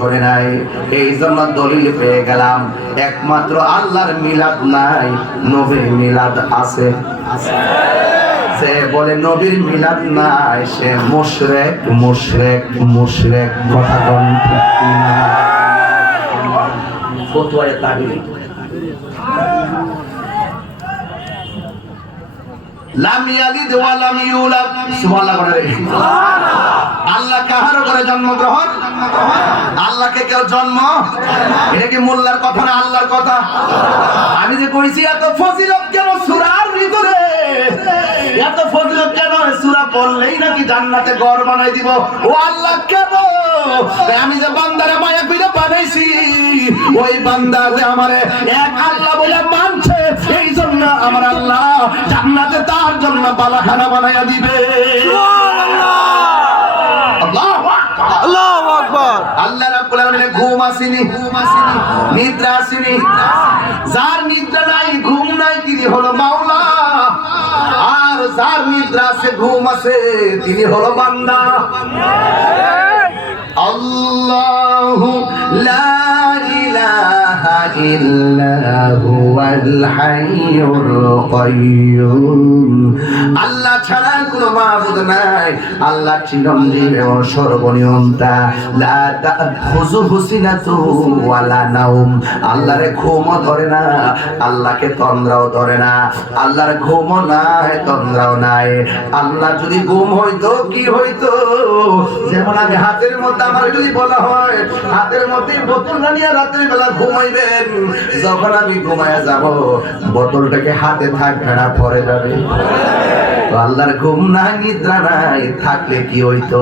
করে নাই। এই জন্য দলিল পেয়ে গেলাম একমাত্র আল্লাহর মিলাদ নাই, নবীর মিলাদ আছে। সে বলে নবীর মিলাদ নাই, সে মুশরিক মুশরিক মুশরিক। কথা কোন ঠিক কিনা? ফতোয়ায়ে তাবিঈ লাম ইয়ালিদ ওয়া লাম ইউলাদ। সুবহানাল্লাহ বলে সুবহানাল্লাহ। আল্লাহ কাহার করে জন্মগ্রহণ? আল্লাহকে কেউ জন্ম? এটা কি মোল্লার কথা না আল্লাহর কথা? আমি যে কইছি এত ফজিলত কেন সূরার ভিতরে, এত ফজিলত কেন? সূরা পড়লেই নাকি জান্নাতে ঘর বানাই দিব। ও আল্লাহ কেন? আমি যে বান্দারে মায়া কইরা বানাইছি, ওই বান্দা যে আমারে এক আল্লাহ বলে মানছে, এই জন্য আমার আল্লাহ জান্নাতে তার জন্য বালাখানা বানাইয়া দিবে। সুবহানাল্লাহ, আল্লাহু আকবার, আল্লাহু আকবার। আল্লাহ রাব্বুল আলামিনের ঘুম আসেনি, নিদ্রা আসেনি। যার নিদ্রা নাই, ঘুম নাই, তিনি হলো মাওলা। আর যার নিদ্রা আছে, ঘুম আছে, তিনি হলো বান্দা। আল্লাহু লা ইলাহা ইল্লা হুয়াল হাইয়ুল কাইয়্যুম। আল্লাহ ছাড়া কোনো মাবুদ নাই। আল্লাহ চিরঞ্জীব এবং সর্বনিয়ন্তা। লা তাখুযুহু সিনাতুন ওয়ালা নাওম। আল্লাহরে ঘুমও ধরে না, আল্লাহকে তন্দ্রাও ধরে না। আল্লাহর ঘুমও নাই, তন্দ্রাও নাই। আল্লাহ যদি ঘুম হইতো কি হইতো? যেমন আমি হাতের মধ্যে, আমার যদি বলা হয় হাতের মধ্যে বোতল নিয়ে রাতের বেলা ঘুমাইবেন, যখন আমি ঘুমায়া যাব বোতলটাকে হাতে থাকবে না, পড়ে যাবে। তো আল্লাহর ঘুম নাই, নিদ্রা নাই, থাকলে কি হইতো?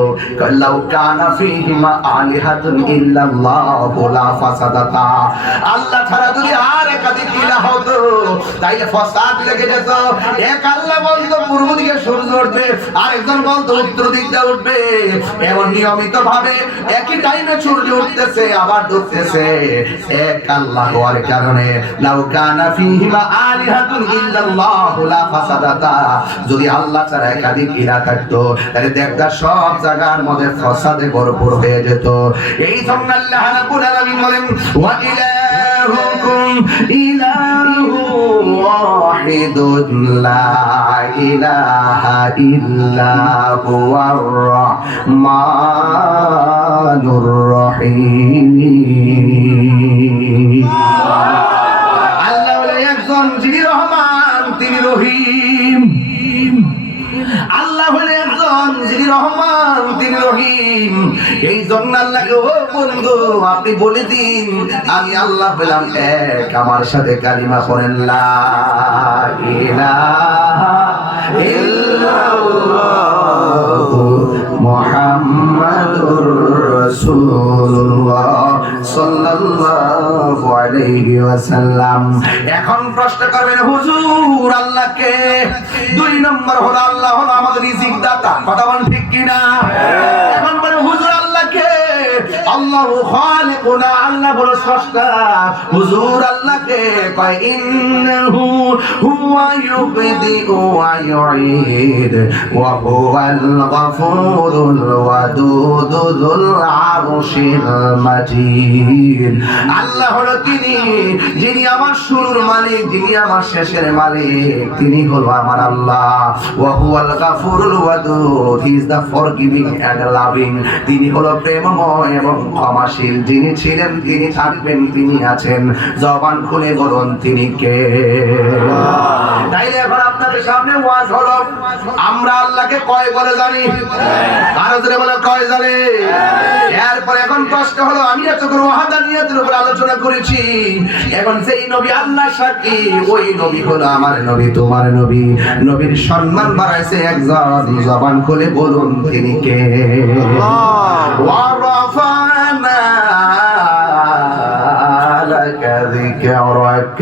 লাউ কানা ফীহিমা আলিহাতুন ইল্লাল্লাহু লা ফাসাদাতা। আল্লাহ ছাড়া যদি আর একাধিক ইলাহ হতো তাইলে ফাসাদ লেগে যেত। এক আল্লাহ বলতো পূর্ব দিকে সূর্য উঠবে, আরেকজন বলতো উত্তর দিকে উঠবে। এমন নিয়মিত ভাবে একই টাইমে সূর্য উঠতেছে আবার ডুবতেছে। এক আল্লাহ হওয়ার কারণে লাউ কানা ফীহিমা আলিহাতুন ইল্লাল্লাহু লা ফাসাদাতা। যদি আল্লাহ ছাড়া একাধিক ইলাহ থাকতো তাহলে দেখতা সব জায়গার মধ্যে ফাসাদে ভরপুর হয়ে যেত। এই জন্য আল্লাহ রাব্বুল আলামিন বলেন ওয়া ইলাহুকুম ইলাহু ওয়াহিদুন লা ইলাহা ইল্লা হুয়ার রাহমানুর রহিম। আল্লাহ হলেন একজন, যিনি রহমান, তিনি রহিম। আল্লাহ হলেন একজন, যিনি রহমান, তিনি রহিম। এই জন্য আল্লাহকে, ও বন্ধু আপনি বলে দিন আমি আল্লাহ পেলাম এক। আমার সাথে কালিমা পড়েন, লা ইলাহা ইল্লাল্লাহু মুহাম্মাদুর রাসূলুল্লাহ সাল্লাল্লাহু আলাইহি ওয়াসাল্লাম। এখন প্রশ্ন করবেন হুজুর আল্লাহকে? দুই নম্বর হলো আল্লাহ হলো আমাদের রিজিক দাতা। কথা বলেন ঠিক কিনা? এখন বলেন হুজুর আল্লাহকে? আল্লাহু খালিকুনা, আল্লাহ হলো স্রষ্টা। হুজুর আল্লাহকে কয় ইন্নাহু হুয়া ইউবদিউ ওয়া ইউঈদ ওয়া হুয়াল গফুরুল ওয়াদুদু যুল আরশিল মাজিদ। আল্লাহ হলো তিনি, যিনি আমার শুরুর মালিক, যিনি আমার শেষের মালিক, তিনি হলো আমার আল্লাহ। ওয়া হুয়াল গফুরুল ওয়াদুদ, he is the forgiving and loving. তিনি হলো প্রেমময় এবং ক্ষমাশীল। যিনি ছিলেন, তিনি থাকবেন, তিনি আছেন। জবান খুলে বলুন তিনি কে? তাইলে এখন আপনাদের সামনে ওয়াজ হলো, আমরা আল্লাহকে কয় বলে জানি? আরো জোরে বলে কয় জানি? এরপর এখন প্রশ্ন হলো, আমি এতক্ষণ ওয়াহদানিয়তের উপর আলোচনা করেছি, এখন সেই নবী আল্লাহ সাক্ষী, ওই নবী হলো আমার নবী, তোমার নবী। নবীর সম্মান বাড়াইছে একজন। জবান খুলে বলুন তিনি কে? ওয়া রাফা'না লাকা যিকরাক। হক।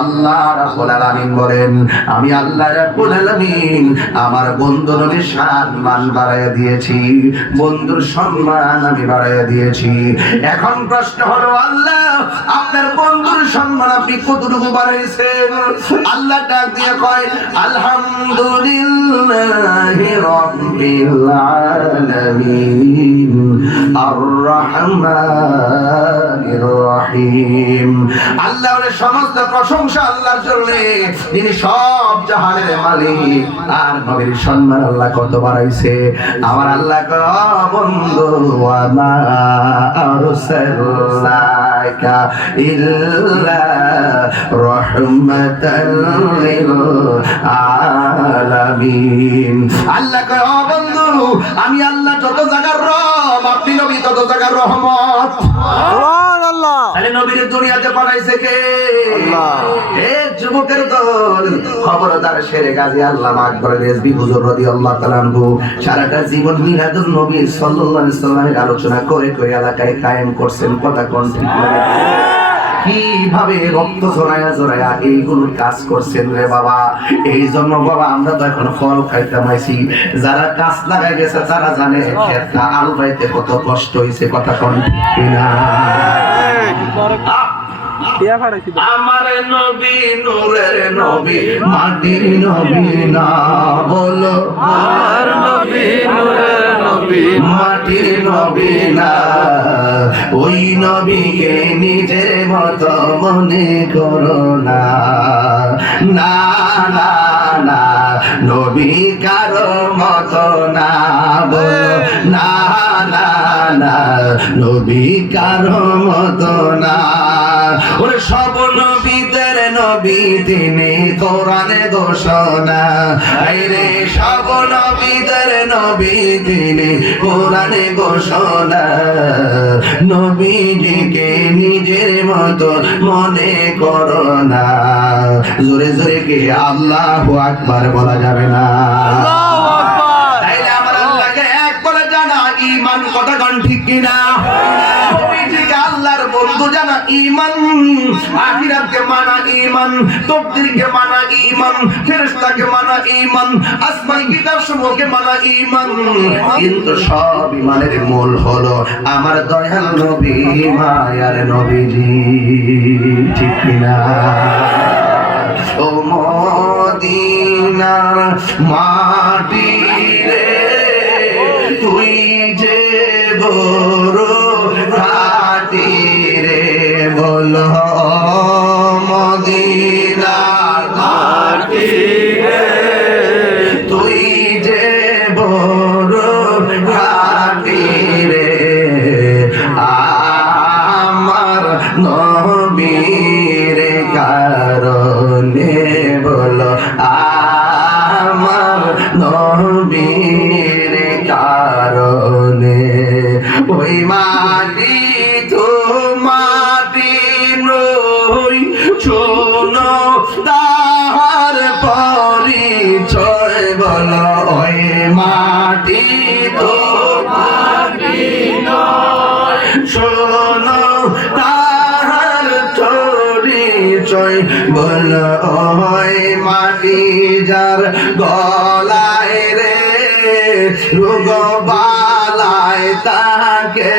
আল্লাহ রাব্বুল আলামিন বলেন, আমি আল্লাহ রাব্বুল আলামিন আমার বন্ধু নবীর সম্মান বাড়াইয়া দিয়েছি, বন্ধুর সম্মান আমি বাড়াইয়া দিয়েছি। এখন প্রশ্ন হলো, আল্লাহ আপনার বন্ধুর সম্মান আপনি কতটুকু বাড়াইছেন? আল্লাহ ডাক দিয়ে কয়, আলহামদুলিল্লাহি রাব্বিল আলামিন আর রহমানির রহিম। আল্লাহর সমস্ত প্রশংসা আল্লাহর জন্য, যিনি সব জাহানের মালিক। আর নবীর সম্মান আল্লাহ কত বাড়াইছে। আমার আল্লাহ বন্ধু, ওয়ামা আরসালনাকা ইল্লা রাহমাতাল লিল আলামিন। আল্লাহ কয়, ও বন্ধু, আমি আল্লাহ যত জায়গার রব, আপনি নবী তত জায়গার রহমত। সুবহানাল্লাহ। তাহলে নবীর দুনিয়াতে পাঠাইছে কে? আল্লাহ। হে যুবকের দল, খবরদার শেরে গাজী আল্লামা আকবর রেজভী হুজুর রাদিয়াল্লাহু তাআলা আনহু সারাটা জীবন মিলাদুন নবী সাল্লাল্লাহু আলাইহি সাল্লামের আলোচনা করে করে এলাকায় কায়েম করছেন। কথা কোন ঠিক না? কিভাবে রক্ত জড়ায়া জড়ায়া এইগুলোর কাজ করছেন রে বাবা। এই জন্য বাবা আমরা তো এখন ফল খাইতে পাইছি। যারা কাজ লাগাই গেছে তারা জানে ক্ষেতটা আল বাইতে কত কষ্ট হয়েছে। কথা কোন ঠিক না? আমার নবী নূরের নবী, মাটির নবী না বলো, আমার নবী নূরের নবী, মাটির নবী না। ওই নবীকে নিজের মতো মনে করো না, না না না, নবী কারো মতো না বলো, না না না, নবী কারো মতো না। ওরে সব নবীদের নবী তিনি, কোরআনে ঘোষণা। আরে সব নবীদের নবী তিনি, কোরআনে ঘোষণা। নবীজিকে নিজের মতো মনে করো না। জোরে জোরে কি আল্লাহু আকবার বলা যাবে না? আল্লাহু আকবার। তাইলে আমার আল্লাহকে এক বলে জানা ঈমান। কথা কোন ঠিক কিনা? আল্লাহর বন্ধু জানা ঈমান, আখিরাতকে মানা ঈমান, তাকদীরকে মানা ঈমান, ফেরেশতাকে মানা ঈমান, আসমানি কিতাবসমূহকে মানা ঈমান। কিন্তু সব ঈমানের মূল হলো আমার দয়াল নবী, মায়ার নবীজি। ঠিক কিনা? ও মদিনার মাটি রে, তুই যে বড় ঘাটি রে, বলো মদিনার মাটি রে, তুই যে বড় ঘাটি রে। আমার নবীর কারণে, বলো আমার নবীর কারণে। ওই মাটি তো মাটি নই, শোনো তাহার পরিচয়, বলো ওই মাটি তো মাটি নয়, শোনো তাহার পরিচয়, বলো ওই মাটি যার গলায় রে রোগ বালায় তাকে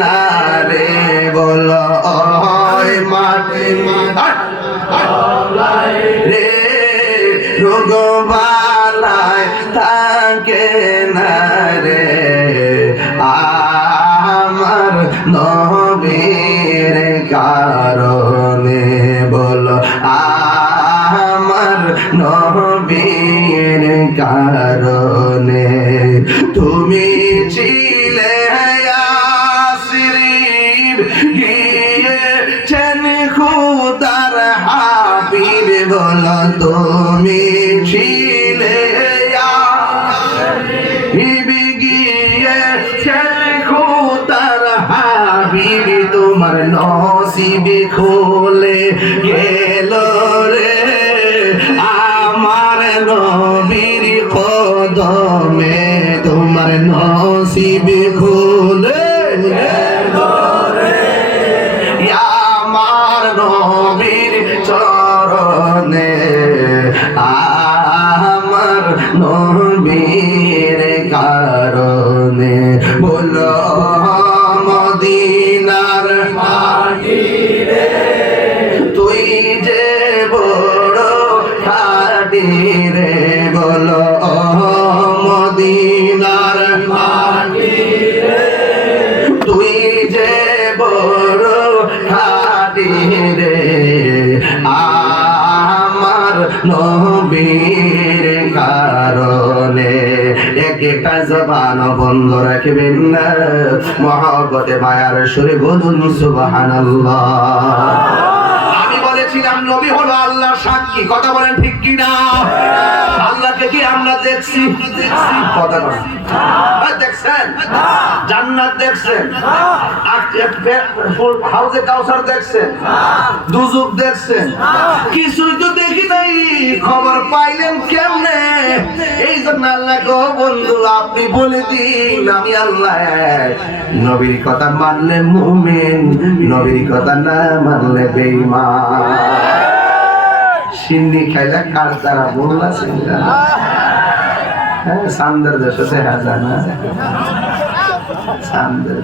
না রে, বলো ওই মাটি রে রোগ বালায় তাকে না রে। আমার নবীর কারণে, বলো আমার নবীর কারণে। তুমি ছিলে ইয়াসরিন, গিয়েছেন খুদার হাবিব, বলো তুমি ছিলে ইয়াসরিন, গিয়েছেন খুদার হাবিব, তোমার নসিব খুলে গেল রে। আমার নবীর কদমে তোমার নসিব খুলে গেল রে। আমার নবীর নবীর কারণে একটা জবান বন্ধ রাখবেন না মহব্বতে মায়ার সুরে বলুন সুবহানাল্লাহ। আমি বলেছিলাম নবী হলো আল্লাহর সাক্ষী, কথা বলেন ঠিক কি না? আল্লাহকে কি আমরা দেখছি? কথা বলেন দেখছেন? জান্নাত দেখছেন? হাউজে কাউসার দেখছেন? দুজক দেখছেন? কিছুই তো দেখি নাই, খবর পাইলেন কেমনে? এই জন্য আল্লাহ গো বন্ধু আপনি বলে দিন আমি আল্লাহ এক। নবীর কথা মানলে মুমিন, নবীর কথা না মানলে বেঈমান। সিন্নি খাইলে কার দ্বারা বললা সিন্নি হ্যাঁ সান্দের দেশে দেখা যায় না সান্দের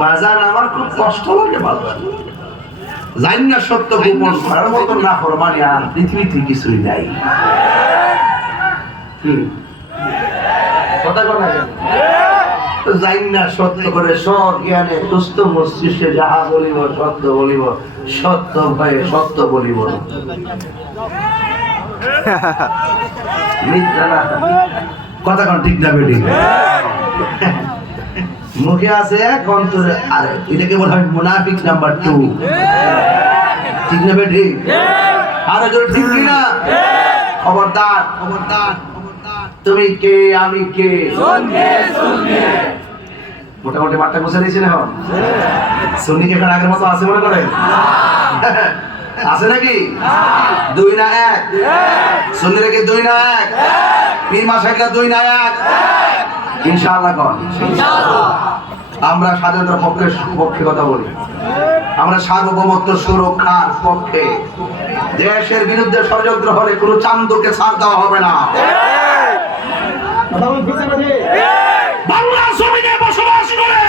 বাজার আমার খুব কষ্ট লাগে বাজার জানি না সত্য গোপন করার মতো না ফরমানি আর পৃথিবীতে কিছুই নাই। কথা কথা জানি না সত্য করে সৎ জ্ঞানে সুস্থ মস্তিষ্কে যাহা বলিব সত্য বলিব, সত্য ভয়ে সত্য বলিব কথা কোন ঠিক না বেটি? মুখে আছে এক অন্তরে আর এটাকে বলা হয় মুনাফিক নাম্বার 2, ঠিক না বেটি? আরে জোরে ঠিক কি না? খবরদার খবরদার তুমি কে আমি কে মোটামুটি মাঠটা বসে দিয়েছেন এখন সুন্নি কি এখন আগের মতো আছে মনে করেন? আছে নাকি? 2 না 1? সুন্নিরা কি 2 না 1? পীর মাশায়েখরা 2 না 1? ইনশাআল্লাহ কোন ইনশাআল্লাহ। আমরা স্বাধীনতার পক্ষে কথা বলি, আমরা সার্বভৌমত্ব সুরক্ষার পক্ষে। দেশের বিরুদ্ধে ষড়যন্ত্র হলে কোনো চান্দুকে ছাড় দেওয়া হবে না। বাংলা জমিনে বসবাস করে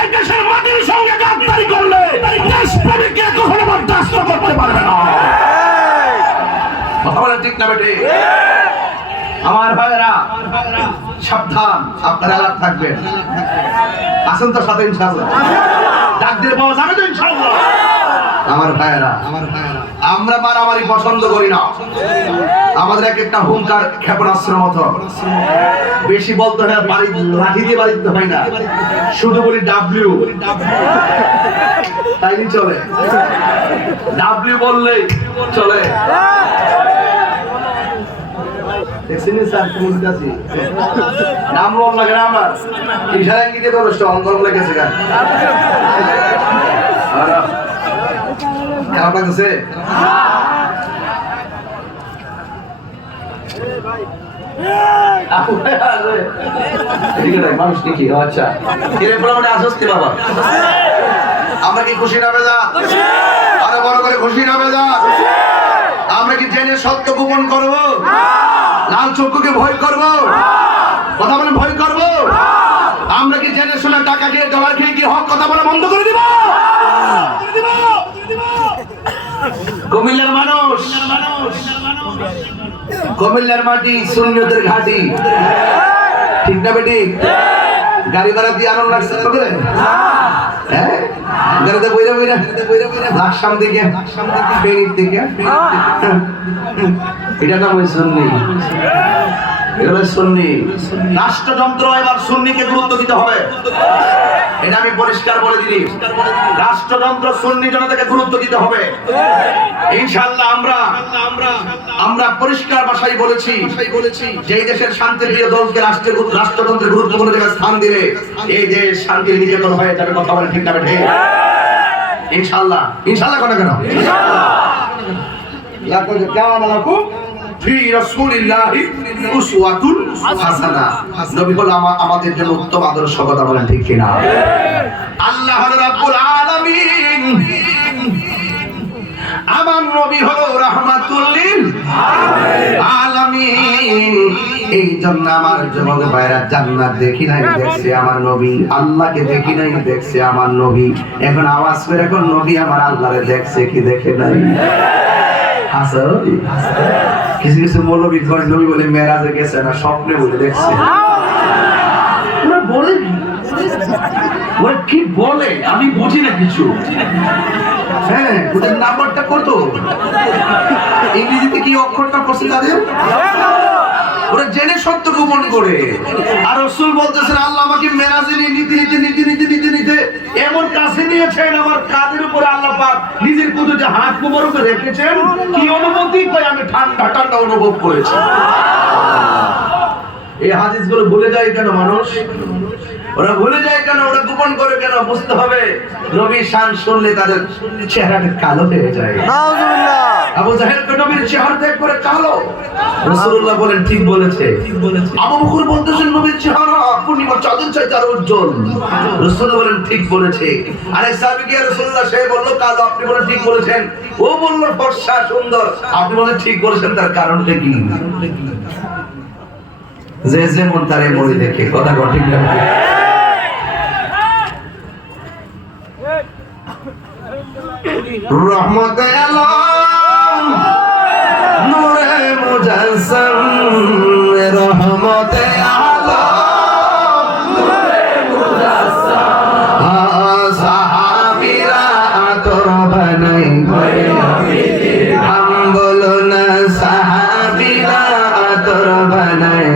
এই দেশের মাটির সঙ্গে গাদ্দারি করলে দেশপ্রেমিককে কখনো বরদাস্ত করতে পারবে না। কথা বলেন ঠিক না বেটি? আমার ভাইরা সাবধান, আপনারা আলাদা থাকবেন। আসেন তো সাথে ইনশাআল্লাহ, ডাক দিয়ে পাওয়া যাবে তো ইনশাআল্লাহ। আমার ভাইরা আমরা মারামারি পছন্দ করি না। আমাদের একটা হুঙ্কার ক্ষেপণাস্ত্র মতো, বেশি বলতে হয় না, বাড়ি লাঠি দিয়ে বাড়ি দিতে হয় না, শুধু বলি ডাব্লিউ, তাই নি চলে? ডাব্লিউ বললেই চলে। দেখছেন স্যার কোন কাছে নাম বল লাগে না আমার ইশারা কি দিয়ে দরষ্ট অঙ্গল লেগেছে গান আরে খারাপ লাগছে ভাই মানুষ কি আচ্ছা এর প্রমাণে আসছে বাবা আমরা কি খুশি না বেজা আরে বড় করে খুশি না বেজা আমরা কি জেনে সত্য গোপন করব লাল চক্ষুকে ভয় করব কথা বলে ভয় করব আমরা কি জেনে শুনে টাকা খেয়ে জবার খেয়ে কি হক কথা বলা বন্ধ করে দিব কুমিল্লার মানুষ কুমিল্লার মাটি সুন্নতের ঘাটি ঠিক না বেটি গাড়ি ভাড়া দিয়ে আনন্দ লাগছে তোকে হ্যাঁ গাড়িতে বইরা লাকসাম দিকে ফেনীর দিকে এটা নাম ওই সুন্নি এটা সুন্নি রাষ্ট্রযন্ত্র এবার সুন্নিকে গুরুত্ব দিতে হবে এটা আমি পরিষ্কার বলে দিই রাষ্ট্রযন্ত্র সুন্নি জনতাকে গুরুত্ব দিতে হবে ইনশাআল্লাহ আমরা পরিষ্কার ভাষায় বলেছি যে এই দেশের শান্তিপ্রিয় দলকে রাষ্ট্রযন্ত্রের গুরুত্বপূর্ণ জায়গায় স্থান দিলে এই দেশ শান্তির নিকেতন হয়ে যাবে কথা বলে ঠিক না ঠিক ইনশাআল্লাহ ইনশাআল্লাহ কোন কেন ইনশাআল্লাহ লাকুম কানা লাকুম ফি রাসূলিল্লাহি উসওয়াতুন হাসানাহ নবী হলো আমাদের জন্য উত্তম আদর্শ কথা বলেন ঠিক কি না আল্লাহ রাব্বুল আলামিন আমার নবী হলো রাহমাতুল লিল আলামিন এই জন্য আমার যুবক ভাইরা জান্নাত দেখি নাই দেখছে আমার নবী আল্লাহকে দেখি নাই দেখছে আমার নবী এখন আওয়াজ করে এখন নবী আমার আল্লাহরে দেখছে কি দেখে নাই হাসো কিছু কিছু মৌলবী গঞ্জ নবী বলে মেরাজে গেছে না স্বপ্নে বলে দেখছে ওরা বলে কি বলে আমি বুঝি না কিছু হ্যাঁ, ওদের নাম্বারটা কত? ইংরেজিতে কি অক্ষরটা পড়ছে তাদের? ওরা জেনে সত্য গোপন করে। আর রাসূল বলতেছেন আল্লাহ আমাকে মেরাজে নিয়ে নিতে এমন কাছে নিয়েছেন, আমার কাঁধের উপরে আল্লাহ পাক নিজের কুদরতে হাত মোবারক রেখেছেন। কি অনুভূতি? কই আমি ঠান্ডা ঠান্ডা অনুভব করেছি। এই হাদিসগুলো ভুলে যায় কেন মানুষ? ওরা ভুলে যায় কেন? ওরা গোপন করে কেন? বুঝতে হবে নবীর শান শুনলে তাদের চেহারাটা কালো হয়ে যায়। নাউজুবিল্লাহ। আবু জাহেল তো নবীর চেহারা ত্যাগ করে কালো। রাসূলুল্লাহ বলেন ঠিক বলেছে। আবু বকর বলতেছেন নবীর চেহারা পূর্ণিমার চাঁদের চাইতে আরো উজ্জ্বল। রাসূল বলেন ঠিক বলেছে। আরেক সাহাবী গিয়ে রাসূলুল্লাহ সে বলল কালো, আপনি বলেন ঠিক বলেছেন। ও বলল ফর্সা সুন্দর, আপনি বলেন ঠিক বলেছেন। তার কারণটা কি? যে যেমন তারে মরি দেখে কথা ঠিক না? রহমতে আলম নূরে মুজাসসাম, রহমতে আলম নূরে মুজাসসাম, সাহাবীরা আতর বানাই হাম বলো না, সাহাবীরা আতর বানাই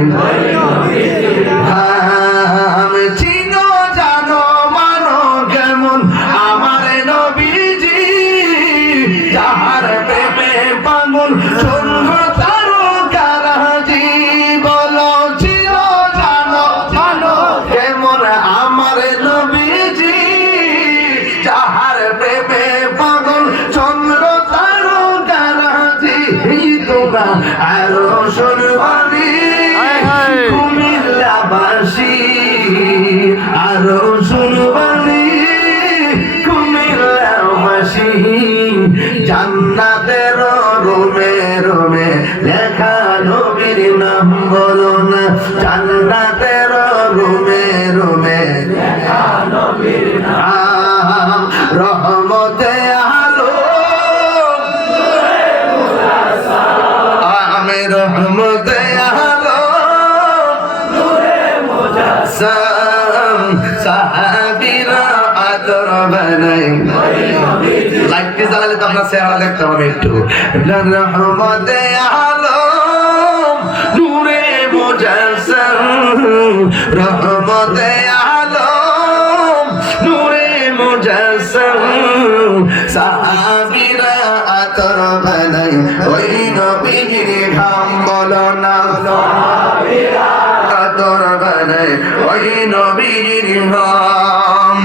আরো শুনবানি কুমিল্লাবাসী, আরো শুনবানি কুমিল্লাবাসী, জান্নাতের রুমে রুমে লেখা নবীর নাম বলো না, জান্নাতের রুমে রুমে লেখা নবীর নাম, রহমতে রহমতে আলম নূরে মুজাসসাম, সাহাবীরা আতর বানাই। লাইটটি জ্বালালে তো আমরা চেহারা দেখতে হবে একটু। রহমতে আলম নূরে মুজাসসাম, রহমতে আলম নূরে মুজাসসাম, সাহাবীরা আতর বানাই ওই নবীর ঘাম বলো না, সাহাবীরা আতর বানাই ওই নবীর ঘাম।